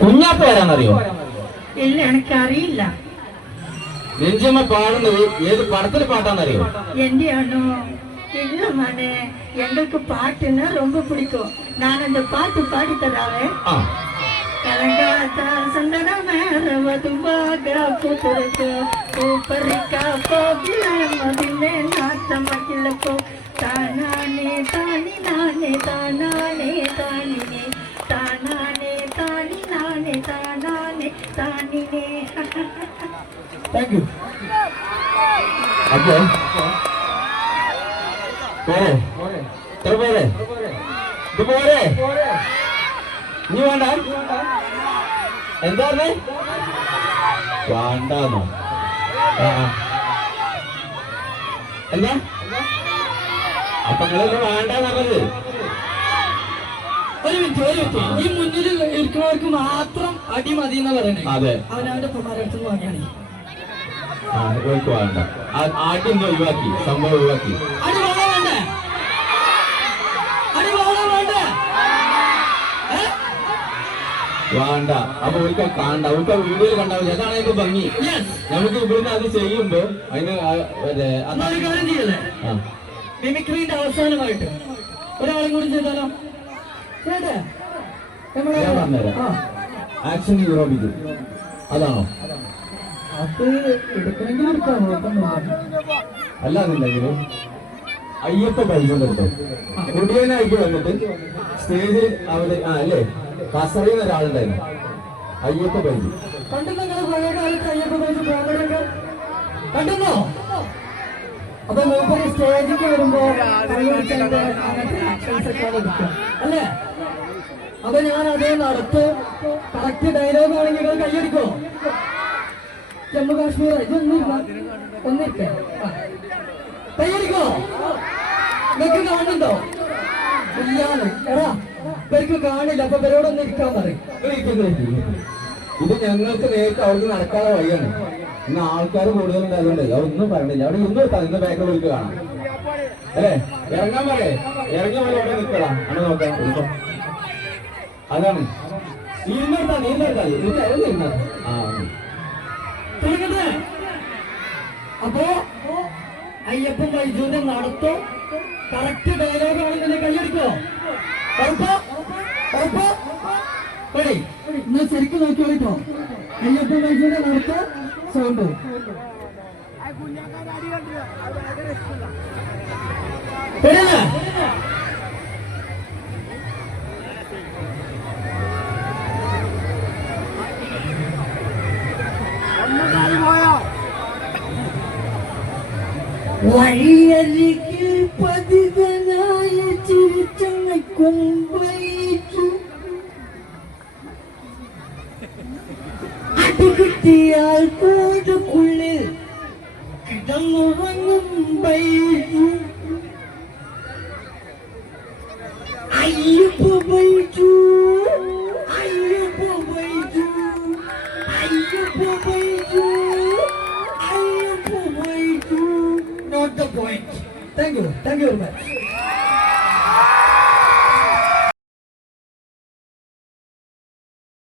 കുഞ്ഞാപ്പ ഏതാണെന്നറിയോ? ഇല്ല, എനിക്കറിയില്ല. നെഞ്ചമ്മ പാടുന്നത് ഏത് പടത്തിലെ പാട്ടാണെന്നറിയോ? എന്റെ ആണോ? இல்ல மானே, எங்களுக்கு பாட்டுன்னா ரொம்ப பிடிக்கும். நான் அந்த பாட்டு பாடி தராவேன். கலங்காத்தா சந்தன மேரவதுவாக புதுருக்கு பூப்பரிக்கா போகில மதிலே நாத்த மகிழப்போ தானானே தானி நானே தானானே தானினே தானானே தானி நானே தானானே தானினே. Thank you. അപ്പൊ പോരെ പോരെ ഇത് പോരെ ഇനി വേണ്ട എന്താ വേണ്ടെന്നോ? എന്താ അപ്പൊ നിങ്ങളൊക്കെ വേണ്ടെന്ന് പറഞ്ഞത്? ഒരു മിനിറ്റ്, ഈ മുന്നിൽ ഇരിക്കുന്നവർക്ക് മാത്രം അടി മതി എന്ന് പറയണേ. അതെ, അവനവന്റെ കുമാരടുത്ത് വാങ്ങിയാണ്. ഓർക്ക് വേണ്ട, ആദ്യം ഒഴിവാക്കി, സംഭവം ഒഴിവാക്കി. അടി വേണോ വേണ്ടേ? അടി വേണോ വേണ്ടേ? വേണ്ട. അപ്പൊ ഒരിക്കൽ കാണണ്ട, ഒരിക്കൽ വീഡിയോയിൽ കണ്ടാവില്ല. അതാണ് അതിന്റെ ഭംഗി. നമുക്ക് ഇവിടുന്ന് അത് ചെയ്യുമ്പോ അതിന് കാര്യം ചെയ്യല്ലേ, മിമിക്രീന്റെ അവസാനമായിട്ട് ഒരാളും കൂടി ചെയ്താലോ? ഞാൻ പറഞ്ഞുതരാം. ആക്ഷൻ യൂറോപ്പിക്ക് അതാണോ? അത് എടുക്കണമെങ്കിൽ എടുക്കാമോ? അല്ലാന്നുണ്ടെങ്കിലും അയ്യപ്പ പരിചയപ്പെടുത്തോ? കുടിയനായിട്ട് വന്നിട്ട് സ്റ്റേജിൽ അവിടെ അല്ലേ കസറിയുന്ന ഒരാളുണ്ടായിരുന്നു, അയ്യപ്പ പരിചയം. കണ്ടു നിങ്ങൾ പഴയ കാലത്ത് അയ്യപ്പ പരിചയം പോകണൊക്കെ കണ്ടുന്നോ? അപ്പൊ മൂപ്പര് സ്റ്റേജിക്ക് വരുമ്പോ അങ്ങനത്തെ ആക്ഷൻസ് ഒക്കെ എടുക്കും അല്ലേ? അപ്പൊ ഞാൻ അതേ നടത്ത് കറക്റ്റ് ഡയലോഗ് ആണെങ്കിൽ നിങ്ങൾ കൈയടിക്കോ? ജമ്മു കാശ്മീർ ഒന്നിരിക്കേ കൈയടിക്കോ? നിങ്ങൾക്ക് കാണുന്നുണ്ടോ? ഇല്ലാന്ന് എടാ ഇവർക്ക് കാണില്ല. അപ്പൊ ഇവരോടൊന്നും ഇരിക്കാൻ പറയും. ഇത് ഞങ്ങൾക്ക് നേരിട്ട് അവർക്ക് നടക്കാതെ വഴിയാണ്. ഇന്ന് ആൾക്കാർ കൂടുതലുണ്ടായതുകൊണ്ട് അതൊന്നും പറഞ്ഞില്ല. അവിടെ ഇന്ന് ഇന്ന് ബാക്കിൽ വിളിക്ക് കാണാം അല്ലേ? ഇറങ്ങാൻ പറയേ, ഇറങ്ങി പോലെ അവിടെ നിൽക്കണം. അങ്ങനെ നോക്കാം. അതാണ് അപ്പോ അയ്യപ്പൻ വൈദ്യുവിന്റെ നടത്തോ കറക്റ്റ് ഡയലോഗ് ആണെന്നെ കൈയടിക്കോ? നിങ്ങൾ ശരിക്കും നോക്കിയോളിട്ടോ. അയ്യപ്പൻ വൈദ്യുവിന്റെ നടത്തോ സൗണ്ട് വഴിയരികിൽ പതിതനായ ചിരിച്ചങ്ങൾക്കൊമ്പയിച്ചു അടികിട്ടിയാൽ കൂട്ടുക്കുള്ളിൽ കിടന്നുറങ്ങും Baiju Ayyappa Baiju Ayyappa Baiju Ayyappa Baiju Ayyappa Baiju. Not the point. Thank you very much.